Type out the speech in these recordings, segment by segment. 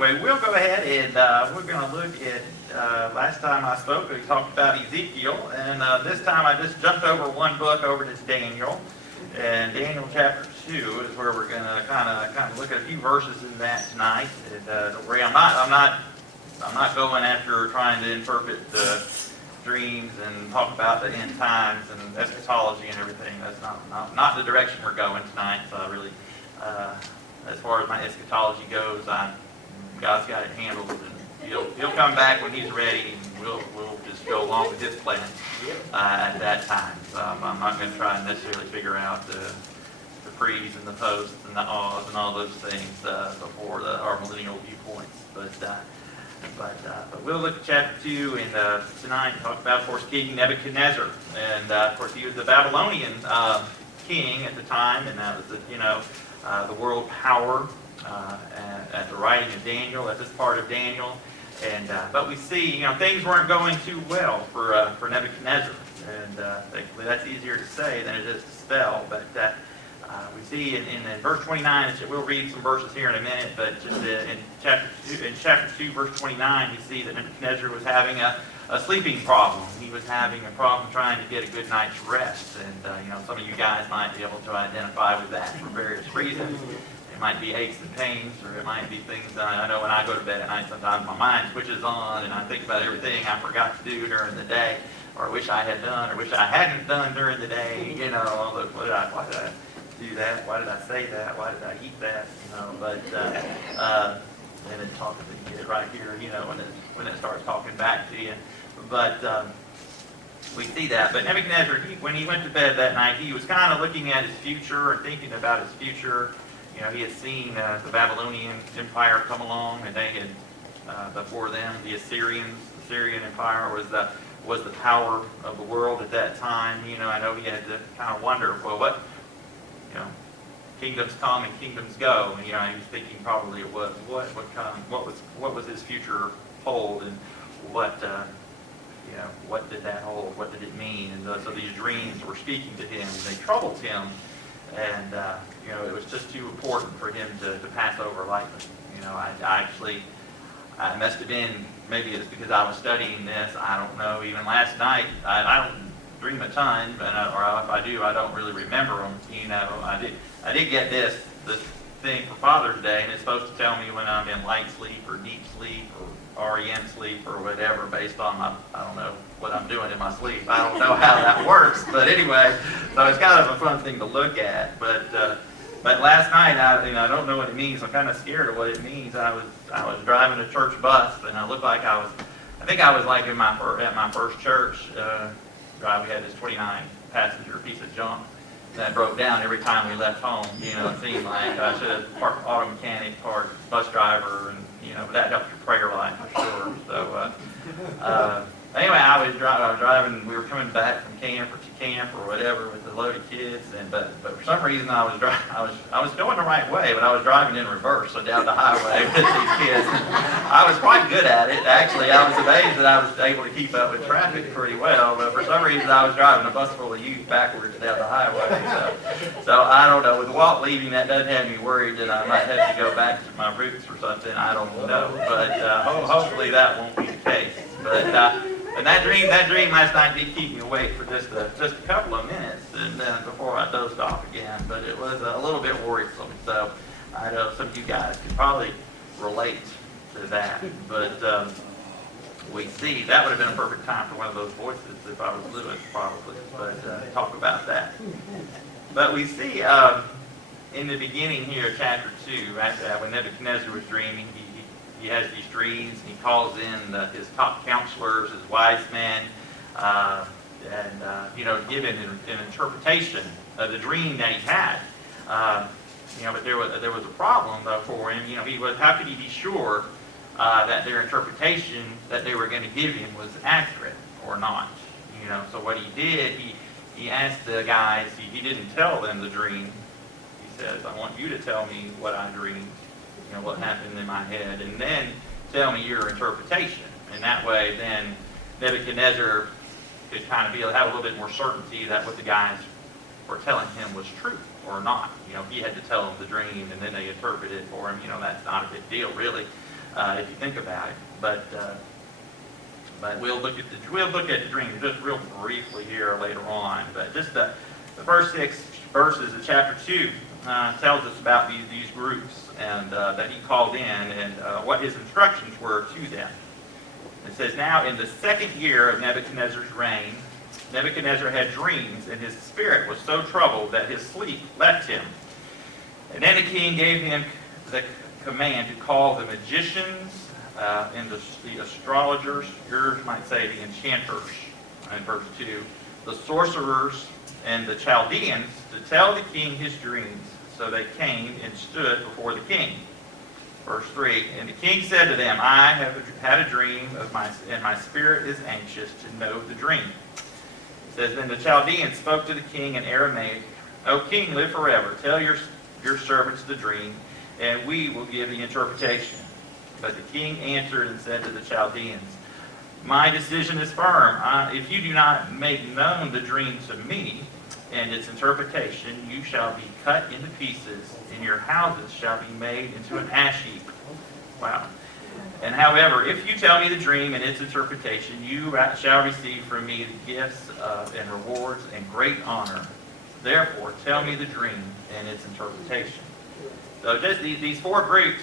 anyway, we'll go ahead and we're going to look at, last time I spoke, we talked about Ezekiel, and this time I just jumped over one book over to Daniel, and Daniel chapter 2 is where we're going to kind of look at a few verses in that tonight. And don't worry, I'm not going after trying to interpret the dreams and talk about the end times and eschatology and everything. That's not the direction we're going tonight. So I really, as far as my eschatology goes, God's got it handled, and he'll come back when He's ready, and we'll just go along with His plan at that time. So I'm not going to try and necessarily figure out the pre's and the posts and the ahs and all those things before our millennial viewpoints, but we'll look at chapter 2 and tonight and talk about, of course, King Nebuchadnezzar. And, of course, he was the Babylonian king at the time, and that was the world power at the writing of Daniel, at this part of Daniel. And but we see, things weren't going too well for Nebuchadnezzar. And thankfully that's easier to say than it is to spell. But we see in verse 29, we'll read some verses here in a minute, but just in chapter 2, verse 29, we see that Nebuchadnezzar was having a sleeping problem. He was having a problem trying to get a good night's rest. And some of you guys might be able to identify with that for various reasons. It might be aches and pains, or it might be things that I know when I go to bed at night, sometimes my mind switches on and I think about everything I forgot to do during the day, or wish I had done, or wish I hadn't done during the day. All those, why did I do that? Why did I say that? Why did I eat that? But and then talking to you right here, when it starts talking back to you. But we see that. But Nebuchadnezzar, when he went to bed that night, he was kind of looking at his future and thinking about his future. He had seen the Babylonian Empire come along, and they had before them the Assyrian Empire was the power of the world at that time. I know he had to kind of wonder, well, what kingdoms come and kingdoms go. And he was thinking probably what would come, what was his future hold, and what did that hold? What did it mean? And so these dreams were speaking to him, and they troubled him. And it was just too important for him to pass over lightly. I must have been, maybe it's because I was studying this, I don't know, even last night, I don't dream a ton, or if I do, I don't really remember them. I did get this thing for Father's Day, and it's supposed to tell me when I'm in light sleep or deep sleep or REM sleep or whatever, based on I don't know what I'm doing in my sleep. I don't know how that works, but anyway, so it's kind of a fun thing to look at. But last night, I don't know what it means. I'm kind of scared of what it means. I was driving a church bus, and I looked like I think I was like at my first church. We had this 29 passenger piece of junk that broke down every time we left home. It seemed like I should have parked auto mechanic, parked bus driver, and but that helps your prayer life for sure. So anyway, I was driving. We were coming back from camp or whatever with a load of kids, but for some reason I was going the right way, but I was driving in reverse, so down the highway with these kids. I was quite good at it, actually. I was amazed that I was able to keep up with traffic pretty well, but for some reason I was driving a bus full of youth backwards down the highway. So I don't know. With Walt leaving, that doesn't have me worried that I might have to go back to my roots or something. I don't know, but hopefully that won't be the case. And that dream last night did keep me awake for just a couple of minutes, and before I dozed off again. But it was a little bit worrisome. So I know some of you guys can probably relate to that. But we see that would have been a perfect time for one of those voices if I was Lewis, probably. But talk about that. But we see in the beginning here, chapter 2, when Nebuchadnezzar was dreaming, he has these dreams, and he calls in his top counselors, his wise men, and give an interpretation of the dream that he had. But there was a problem for him. How could he be sure that their interpretation that they were going to give him was accurate or not? So what he did, he asked the guys. He didn't tell them the dream. He says, "I want you to tell me what I dreamed. What happened in my head, and then tell me your interpretation." And that way, then Nebuchadnezzar could kind of have a little bit more certainty that what the guys were telling him was true or not. He had to tell them the dream, and then they interpret it for him. That's not a big deal, really. if you think about it. But we'll look at the dream just real briefly here later on. But just the first 6 verses of chapter 2 tells us about these groups and that he called in and what his instructions were to them. It says, "Now in the 2nd year of Nebuchadnezzar's reign, Nebuchadnezzar had dreams, and his spirit was so troubled that his sleep left him. And then the king gave him the command to call the magicians and the astrologers," yours might say the enchanters, in verse 2, "the sorcerers and the Chaldeans to tell the king his dreams. So they came and stood before the king." Verse 3, "And the king said to them, I have had a dream and my spirit is anxious to know the dream." It says, "Then the Chaldeans spoke to the king in Aramaic, 'O king, live forever. Tell your servants the dream, and we will give the interpretation.' But the king answered and said to the Chaldeans, 'My decision is firm. If you do not make known the dream to me and its interpretation, you shall be cut into pieces, and your houses shall be made into an ash heap.'" Wow. "And however, if you tell me the dream and its interpretation, you shall receive from me the gifts and rewards and great honor. Therefore, tell me the dream and its interpretation." So just these 4 groups,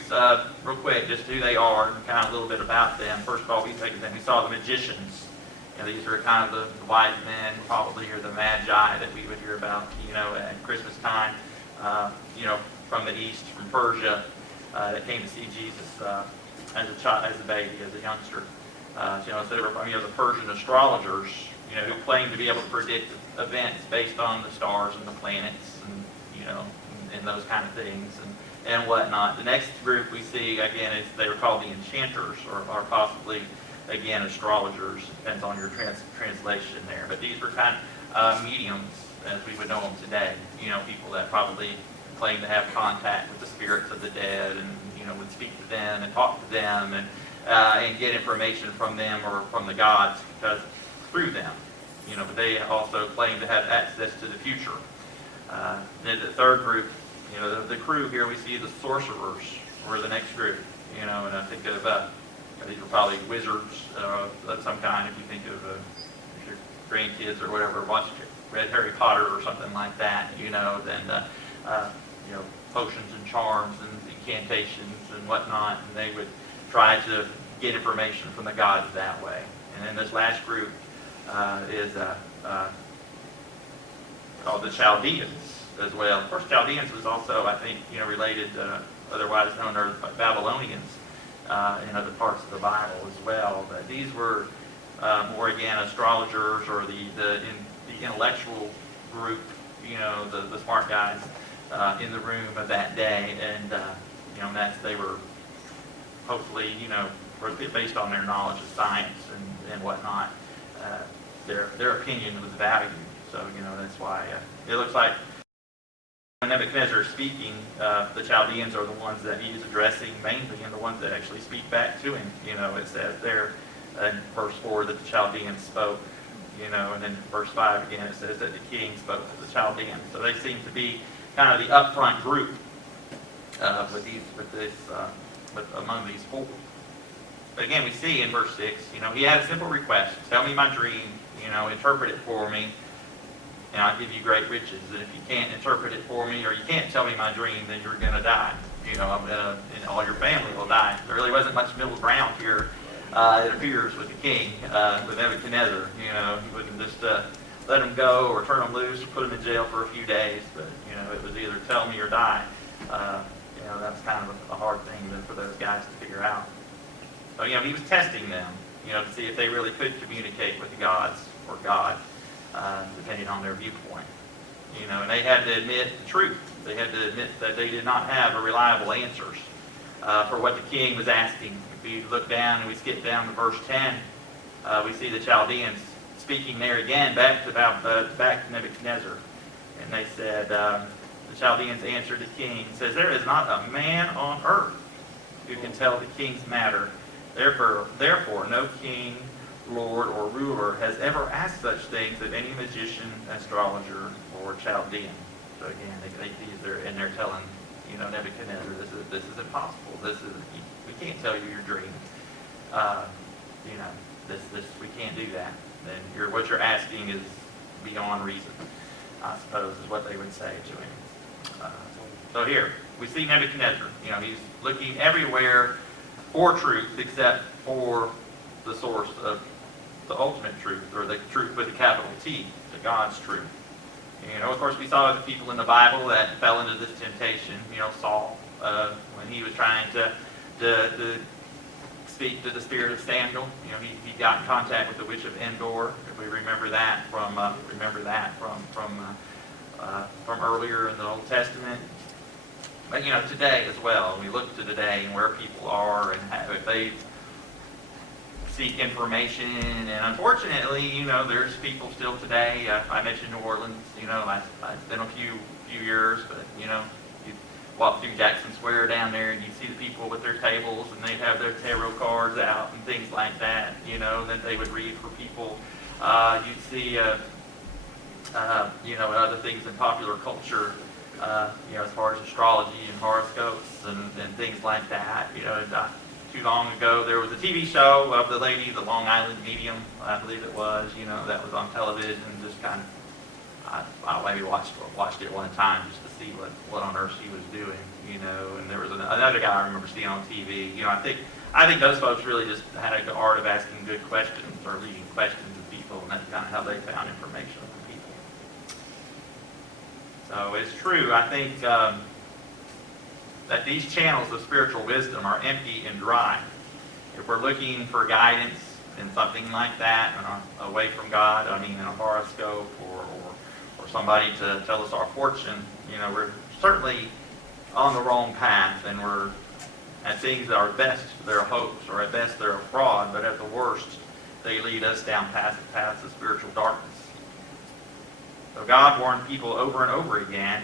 real quick, just who they are and kind of a little bit about them. First of all, we saw the magicians. These are kind of the wise men, probably, or the magi that we would hear about, at Christmas time, from the east, from Persia, that came to see Jesus as a child, as a baby, as a youngster. So they were, the Persian astrologers, who claimed to be able to predict events based on the stars and the planets, and and those kind of things, and whatnot. The next group we see again is they were called the enchanters, or possibly, again, astrologers. Depends on your translation there. But these were kind of mediums, as we would know them today. People that probably claim to have contact with the spirits of the dead, and would speak to them and talk to them, and get information from them or from the gods because through them. But they also claim to have access to the future. Then the third group, the crew here, we see the sorcerers were the next group. And I think of these were probably wizards of some kind. If you think of your grandkids or whatever, read Harry Potter or something like that, then potions and charms and incantations and whatnot, and they would try to get information from the gods that way. And then this last group is called the Chaldeans as well. Of course, Chaldeans was also, I think, related, otherwise known as Babylonians in other parts of the Bible as well. But these were more, again, astrologers, or the intellectual group, the smart guys in the room of that day, and they were hopefully, based on their knowledge of science and whatnot, their opinion was valued. So that's why it looks like when Nebuchadnezzar is speaking, the Chaldeans are the ones that he is addressing mainly, and the ones that actually speak back to him. It says there in verse 4 that the Chaldeans spoke. And then verse 5 again, it says that the king spoke to the Chaldeans. So they seem to be kind of the upfront group among these 4. But again, we see in verse 6, he had a simple request: "Tell me my dream, interpret it for me, and I'll give you great riches. And if you can't interpret it for me, or you can't tell me my dream, then you're going to die. And all your family will die." There really wasn't much middle ground here, it appears, with the king, with Nebuchadnezzar. He wouldn't just let him go or turn him loose or put him in jail for a few days. But, it was either tell me or die. That's kind of a hard thing for those guys to figure out. So, he was testing them, to see if they really could communicate with the gods or God, depending on their viewpoint. And they had to admit the truth. They had to admit that they did not have reliable answers for what the king was asking. If we look down and we skip down to verse 10, we see the Chaldeans speaking there again back to Nebuchadnezzar. And they said, the Chaldeans answered the king and says, "There is not a man on earth who can tell the king's matter. Therefore, no king, lord, or ruler has ever asked such things of any magician, astrologer, or Chaldean." So again, they're telling Nebuchadnezzar, this is impossible. we can't tell you your dream. You know, we can't do that. Then what you're asking is beyond reason, I suppose, is what they would say to him. So here, we see Nebuchadnezzar. You know, he's looking everywhere for truth except for the source of the ultimate truth, or the truth with a capital T, the God's truth. You know, of course, we saw the people in the Bible that fell into this temptation. You know, Saul, when he was trying to speak to the spirit of Samuel. You know, he got in contact with the witch of Endor. We remember that from earlier in the Old Testament. But you know, today as well, we look to today and where people are, and if they seek information, and unfortunately, you know, there's people still today. I mentioned New Orleans. You know, I've been a few years, but you know, you walk through Jackson Square down there, and you see the people with their tables, and they have their tarot cards out and things like that. You know, that they would read for people. You'd see, you know, other things in popular culture. You know, as far as astrology and horoscopes and things like that. You know, not too long ago, there was a TV show of the lady, the Long Island Medium, I believe it was. You know, that was on television. Just kind of, I maybe watched it one time just to see what on earth she was doing. You know, and there was another guy I remember seeing on TV. You know, I think those folks really just had the art of asking good questions or leading questions to people, and that's kind of how they found information from people. So it's true, I think, that these channels of spiritual wisdom are empty and dry. If we're looking for guidance in something like that, away from God, I mean in a horoscope or somebody to tell us our fortune, you know, we're certainly on the wrong path, and we're at things that are best they're a hoax, or at best they're a fraud, but at the worst they lead us down paths of spiritual darkness. So God warned people over and over again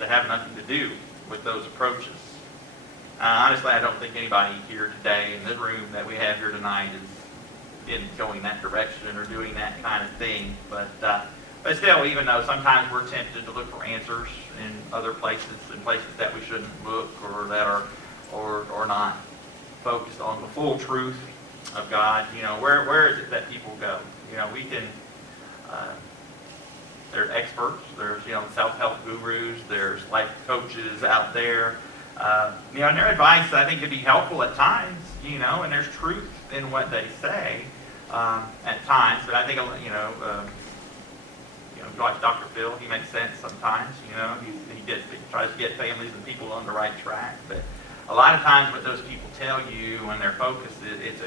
to have nothing to do with those approaches. Honestly, I don't think anybody here today in this room that we have here tonight is going that direction or doing that kind of thing. But still, even though sometimes we're tempted to look for answers in other places, in places that we shouldn't look, or that are or not focused on the full truth of God, you know, where is it that people go? You know, we can. There's experts, there's, you know, self-help gurus, there's life coaches out there. You know, and their advice, I think, can be helpful at times, you know, and there's truth in what they say at times. But I think, you know, like Dr. Phil, he makes sense sometimes, you know. He tries to get families and people on the right track. But a lot of times what those people tell you when they're focused, it's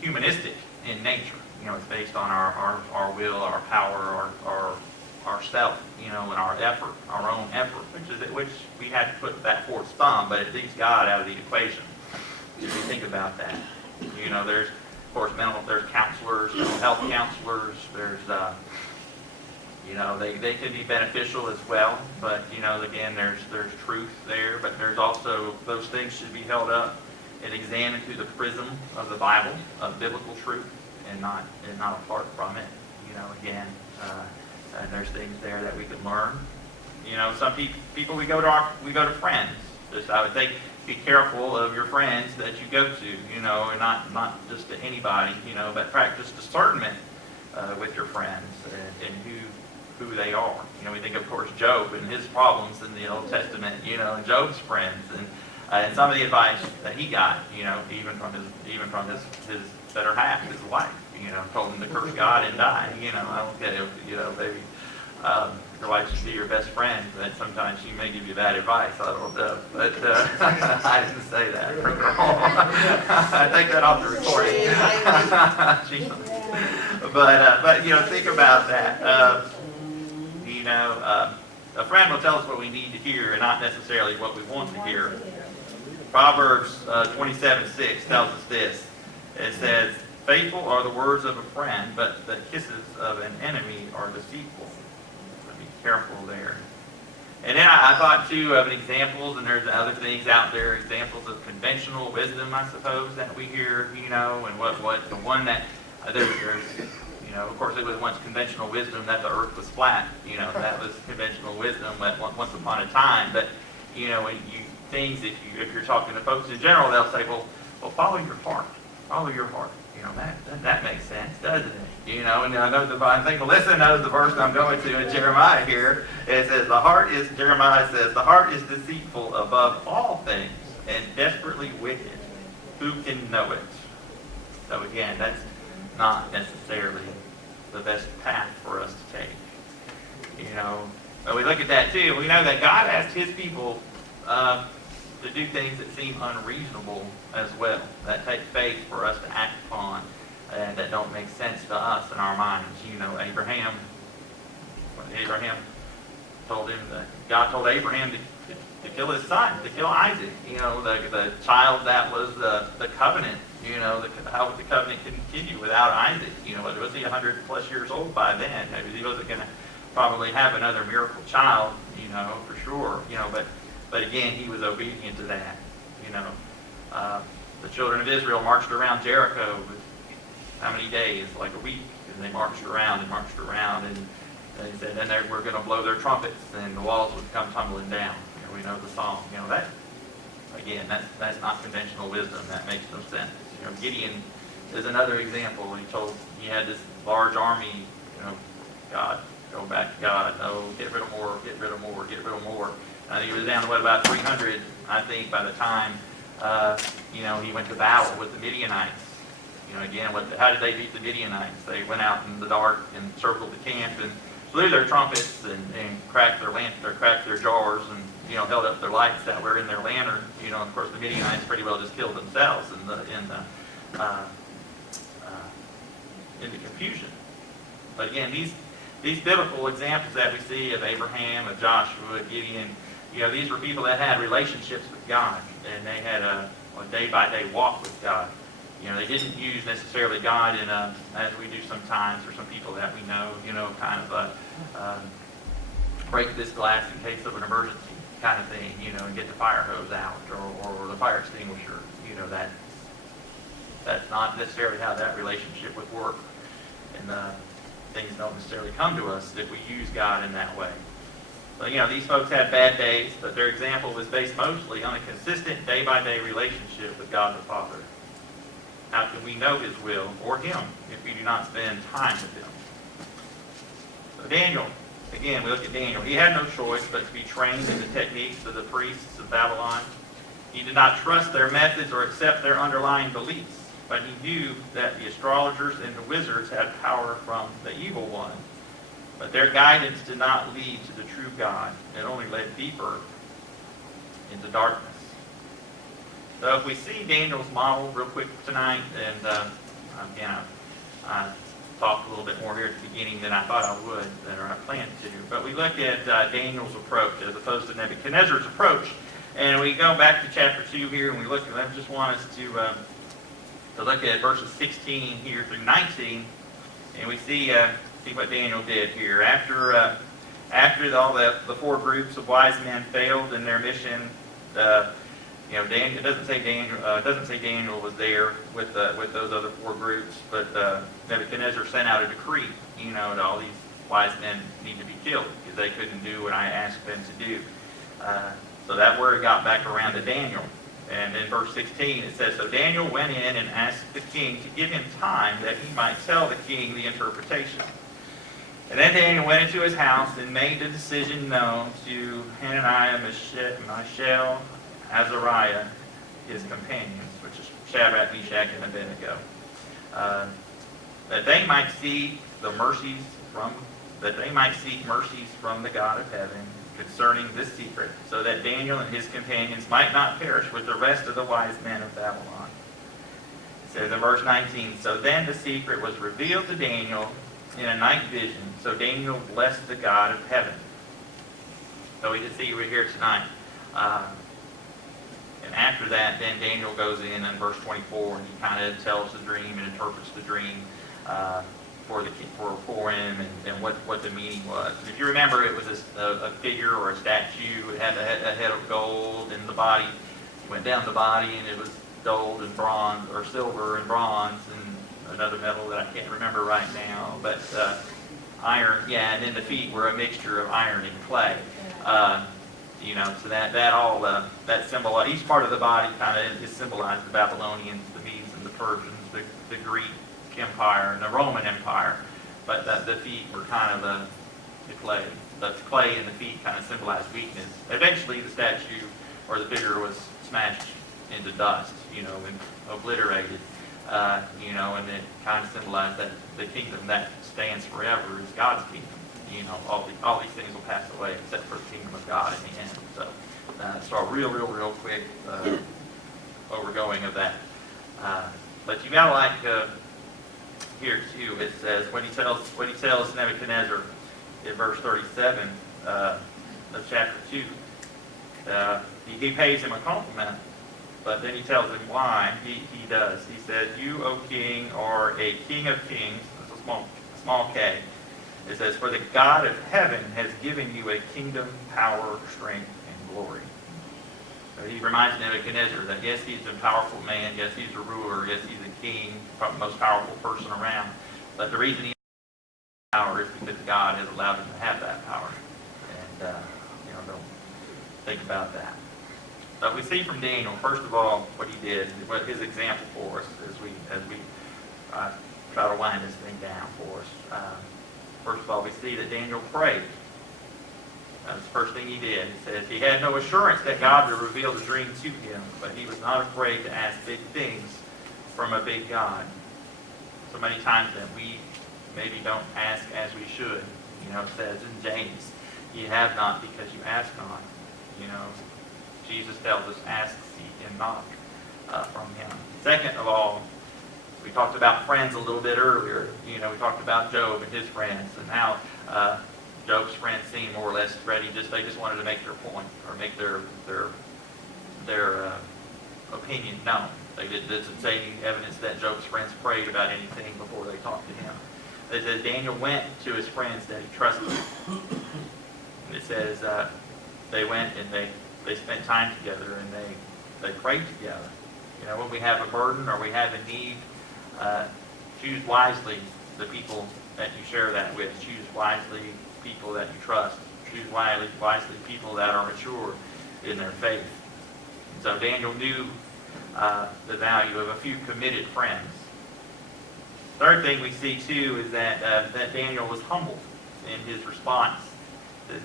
humanistic in nature. You know, it's based on our will, our power, our self, you know, and our effort, our own effort, which we had to put that fourth thumb, but it leaves God out of the equation. If you think about that, you know, there's of course there's counselors, mental health counselors. There's you know, they can be beneficial as well, but you know, again, there's truth there, but there's also those things should be held up and examined through the prism of the Bible, of biblical truth. And not apart from it, you know. Again, and there's things there that we can learn. You know, some people we go to friends. Just I would think, be careful of your friends that you go to, you know, and not just to anybody, you know, but practice discernment with your friends and who they are. You know, we think of course Job and his problems in the Old Testament, you know, and Job's friends and some of the advice that he got, you know, even from his better half, his wife, you know, told him to curse God and die. You know, I don't get it, you know, maybe your wife should be your best friend, but sometimes she may give you bad advice. I don't know, but I didn't say that. I take that off the recording. But you know, think about that. You know, a friend will tell us what we need to hear, and not necessarily what we want to hear. Proverbs 27:6 tells us this. It says, "Faithful are the words of a friend, but the kisses of an enemy are deceitful." So be careful there. And then I thought too of examples, and there's other things out there, examples of conventional wisdom, I suppose, that we hear, you know, and what the one that there's, you know, of course it was once conventional wisdom that the earth was flat. You know, that was conventional wisdom at once upon a time. But you know, when things, if you're talking to folks in general, they'll say, well, follow your heart. Follow your heart. That makes sense, doesn't it? And I know I think Melissa knows the verse I'm going to in Jeremiah here. It says, Jeremiah says, the heart is deceitful above all things and desperately wicked. Who can know it? So again, that's not necessarily the best path for us to take. But we look at that too. We know that God asked his people to do things that seem unreasonable as well, that take faith for us to act upon, and that don't make sense to us in our minds. Abraham told him that God told Abraham to kill his son, to kill Isaac. The child that was the covenant. How would the covenant continue without Isaac? Was he 100 plus years old by then? Maybe he wasn't going to probably have another miracle child, for sure. But again, he was obedient to that. The children of Israel marched around Jericho with how many days? Like a week. And they marched around, and they said, and they were going to blow their trumpets, and the walls would come tumbling down. We know the song. That, again, that's not conventional wisdom. That makes no sense. Gideon is another example. He had this large army. God, go back to God. No, get rid of more, get rid of more, get rid of more. I think he was down to about 300, I think, by the time, he went to battle with the Midianites. Again, how did they beat the Midianites? They went out in the dark and circled the camp and blew their trumpets and cracked their jars and, held up their lights that were in their lantern. Of course, the Midianites pretty well just killed themselves in the confusion. But again, these biblical examples that we see of Abraham, of Joshua, Gideon, these were people that had relationships with God, and they had a day-by-day walk with God. They didn't use necessarily God as we do sometimes, or some people that we know, kind of break this glass in case of an emergency kind of thing, and get the fire hose out or the fire extinguisher. That's not necessarily how that relationship would work. And things don't necessarily come to us if we use God in that way. But, these folks had bad days, but their example was based mostly on a consistent day-by-day relationship with God the Father. How can we know his will or him if we do not spend time with him? So Daniel, again, we look at Daniel. He had no choice but to be trained in the techniques of the priests of Babylon. He did not trust their methods or accept their underlying beliefs, but he knew that the astrologers and the wizards had power from the evil one. But their guidance did not lead to the true God. It only led deeper into darkness. So if we see Daniel's model real quick tonight, and again, I talked a little bit more here at the beginning than I thought I would, or I planned to. But we look at Daniel's approach as opposed to Nebuchadnezzar's approach. And we go back to chapter 2 here, and we look at, I just want us to look at verses 16 here through 19, and we see what Daniel did here. After all the four groups of wise men failed in their mission, Daniel, it doesn't say Daniel was there with those other four groups, but Nebuchadnezzar sent out a decree, that all these wise men need to be killed because they couldn't do what I asked them to do. So that word got back around to Daniel. And in verse 16 it says, so Daniel went in and asked the king to give him time that he might tell the king the interpretation. And then Daniel went into his house and made the decision known to Hananiah, Mishael, Azariah, his companions, which is Shadrach, Meshach, and Abednego, that they might seek mercies from the God of heaven concerning this secret, so that Daniel and his companions might not perish with the rest of the wise men of Babylon. It says in verse 19, so then the secret was revealed to Daniel in a night vision, so Daniel blessed the God of heaven. So we can see we're here tonight. And after that, then Daniel goes in verse 24, and he kind of tells the dream and interprets the dream for him and what the meaning was. If you remember, it was a figure or a statue. It had a head of gold, and the body went down the body, and it was gold and bronze, or silver and bronze, and another metal that I can't remember right now. But iron, and then the feet were a mixture of iron and clay. So that symbol, each part of the body kind of is symbolized: the Babylonians, the Medes and the Persians, the Greek Empire, and the Roman Empire. But the feet were kind of the clay. The clay in the feet kind of symbolized weakness. Eventually, the statue or the figure was smashed into dust, and obliterated, and it kind of symbolized that the kingdom that stands forever is God's kingdom. All these things will pass away except for the kingdom of God in the end. So a real quick overgoing of that. But you gotta here too. It says when he tells Nebuchadnezzar in verse 37 of chapter 2, he pays him a compliment, but then he tells him why he does. He says, "You, O king, are a king of kings." That's a small k. It says, "For the God of heaven has given you a kingdom, power, strength, and glory." So he reminds Nebuchadnezzar that yes, he's a powerful man, yes, he's a ruler, yes, he's a king, probably the most powerful person around. But the reason he has power is because God has allowed him to have that power. And don't think about that. But we see from Daniel, first of all, what he did, what his example for us as we try to wind this thing down for us. First of all, we see that Daniel prayed. That's the first thing he did. It says he had no assurance that God would reveal the dream to him, but he was not afraid to ask big things from a big God. So many times that we maybe don't ask as we should. It says in James, "You have not because you ask not." Jesus tells us, "Ask, seek, and knock" from him. Second of all, we talked about friends a little bit earlier. We talked about Job and his friends, and how Job's friends seemed more or less ready. They just wanted to make their point or make their opinion known. They didn't say any evidence that Job's friends prayed about anything before they talked to him. It says Daniel went to his friends that he trusted. And it says they went and they spent time together and they prayed together. When we have a burden or we have a need, choose wisely the people that you share that with. Choose wisely people that you trust. Choose wisely people that are mature in their faith. And so Daniel knew the value of a few committed friends. Third thing we see too is that Daniel was humble in his response.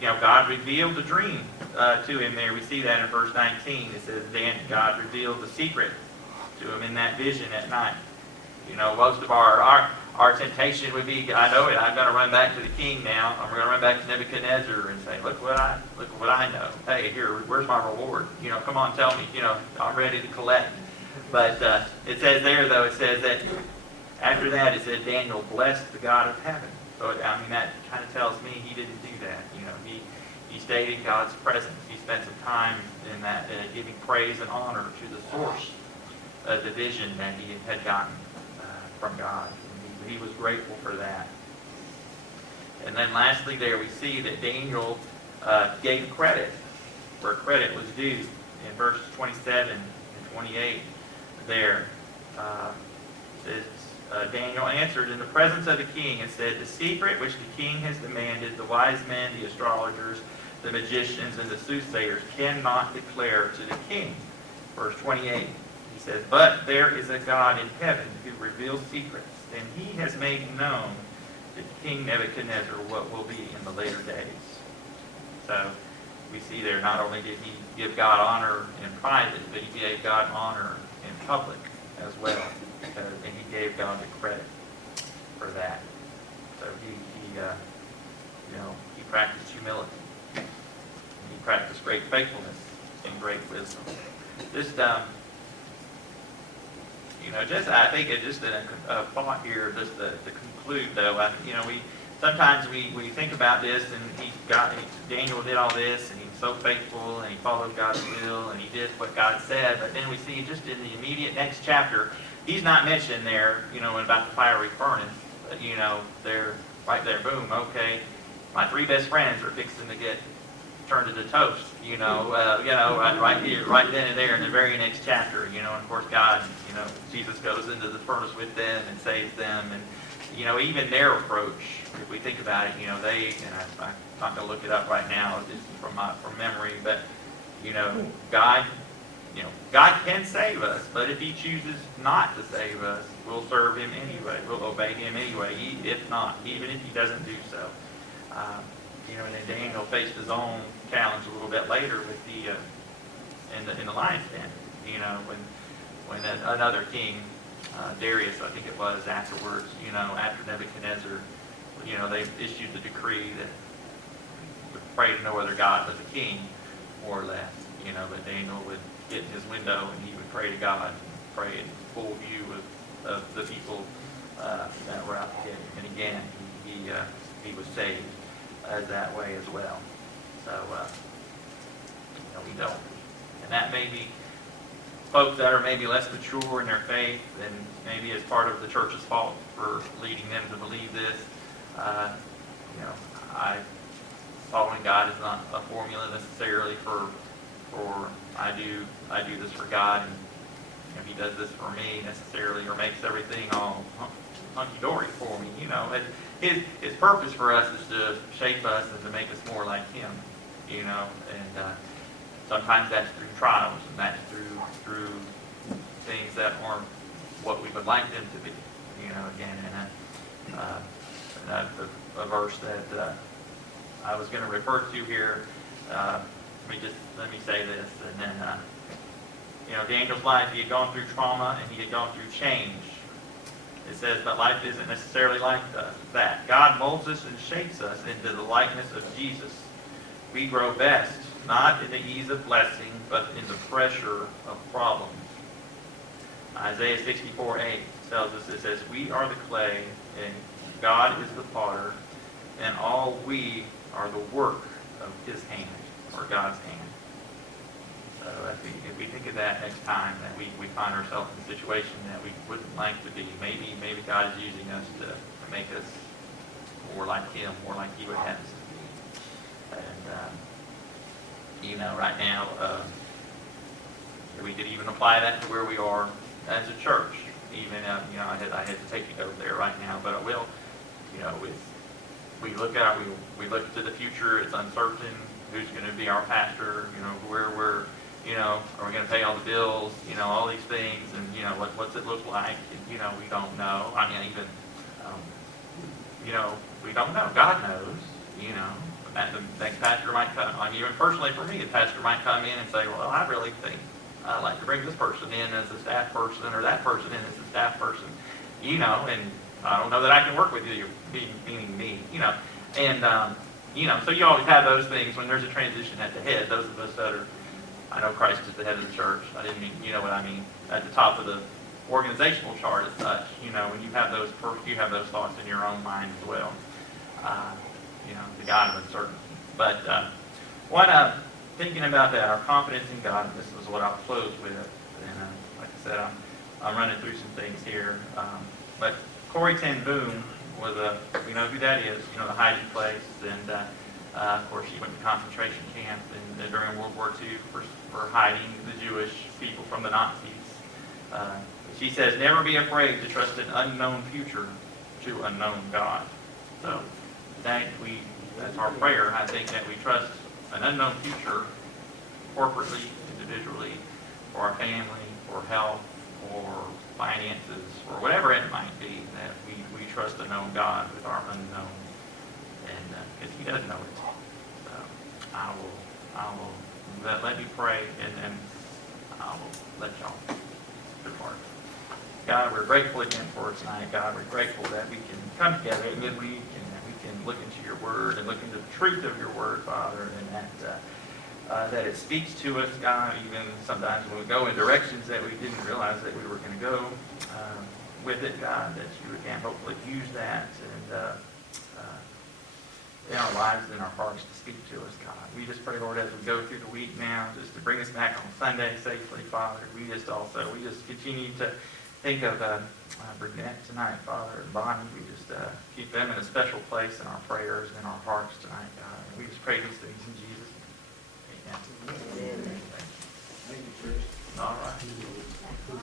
God revealed the dream to him there. We see that in verse 19. It says, God revealed the secret to him in that vision at night. Most of our temptation would be, I know it, I'm going to run back to the king now. I'm going to run back to Nebuchadnezzar and say, look what I know. Hey, here, where's my reward? Come on, tell me. I'm ready to collect. But it says there, though, it says that after that, it said Daniel blessed the God of heaven. So, that kind of tells me he didn't do that. He stayed in God's presence. He spent some time in that, giving praise and honor to the source of the vision that he had gotten from God. And he was grateful for that. And then lastly there, we see that Daniel gave credit where credit was due. In verses 27 and 28 there, it says, Daniel answered in the presence of the king and said, "The secret which the king has demanded, the wise men, the astrologers, the magicians, and the soothsayers cannot declare to the king." Verse 28, he says, "But there is a God in heaven who reveals secrets, and he has made known to King Nebuchadnezzar what will be in the later days." So we see there, not only did he give God honor in private, but he gave God honor in public as well. And he gave God the credit for that. So he practiced humility. He practiced great faithfulness and great wisdom. I think just a thought here, just to conclude though. Sometimes we think about this, and Daniel did all this, and he was so faithful, and he followed God's will, and he did what God said. But then we see just in the immediate next chapter, he's not mentioned there, about the fiery furnace. But, they're right there, boom, okay, my three best friends are fixing to get turned into toast, right here, right then and there in the very next chapter, and of course God, Jesus goes into the furnace with them and saves them, and even their approach, if we think about it, I'm not going to look it up right now just from memory, but, God, God can save us, but if He chooses not to save us, we'll serve Him anyway. We'll obey Him anyway, if not, even if He doesn't do so. And then Daniel faced his own challenge a little bit later with in the lion's den. When another king, Darius, I think it was, afterwards, after Nebuchadnezzar, they issued the decree that would pray to no other God but the king, more or less. But Daniel would get in his window and he would pray to God, and pray in full view of the people that were out there. And again, he was saved that way as well. So, we don't. And that may be folks that are maybe less mature in their faith, and maybe as part of the church's fault for leading them to believe this. Following God is not a formula necessarily for I do this for God, and He does this for me necessarily, or makes everything all hunky-dory for me. His purpose for us is to shape us and to make us more like Him. And sometimes that's through trials, and that's through things that aren't what we would like them to be. Again, and a verse that I was going to refer to here. Let me say this, and then Daniel's life, he had gone through trauma and he had gone through change. It says, but life isn't necessarily like that. God molds us and shapes us into the likeness of Jesus. We grow best, not in the ease of blessing, but in the pressure of problems. Isaiah 64:8 tells us, it says, we are the clay, and God is the potter, and all we are the work of His hand, or God's hand. So if we think of that next time that we find ourselves in a situation that we wouldn't like to be, maybe God is using us to make us more like Him, more like He would have us to be. And right now, we could even apply that to where we are as a church. Even I hesitate to go there right now, but I will. We look to the future. It's uncertain. Who's going to be our pastor? Where we're. Are we going to pay all the bills? All these things, and what's it look like? And, we don't know. I mean, even we don't know. God knows. The next pastor might come. I mean, even personally for me, the pastor might come in and say, "Well, I really think I'd like to bring this person in as a staff person, or that person in as a staff person." And I don't know that I can work with you, meaning me. And so you always have those things when there's a transition at the head. Those of us that are, I know Christ is the head of the church. I didn't mean, what I mean, at the top of the organizational chart as such. When you have those thoughts in your own mind as well. The God of uncertainty. But thinking about that, our confidence in God, this is what I'll close with. And like I said, I'm running through some things here. But Corrie ten Boom was we know who that is, the hiding place. And of course, she went to concentration camp during World War II for hiding the Jewish people from the Nazis. She says, never be afraid to trust an unknown future to unknown God. So that's our prayer. I think that we trust an unknown future corporately, individually, for our family, for health, for finances, or whatever it might be, that we trust a known God with our unknown. And because He does know it. So I will let me pray, and then I will let y'all depart. God, we're grateful again for tonight. God, we're grateful that we can come together in midweek, and that we can look into your word and look into the truth of your word, Father, and that it speaks to us, God, even sometimes when we go in directions that we didn't realize that we were going to go with it, God, that you again hopefully use that and in our lives and in our hearts to speak to us, God. We just pray, Lord, as we go through the week now, just to bring us back on Sunday safely, Father. We just continue to think of Burnett tonight, Father, and Bonnie. We just keep them in a special place in our prayers and in our hearts tonight, God. And we just pray these things in Jesus' name. Amen. Amen. Thank you, Chris. All right.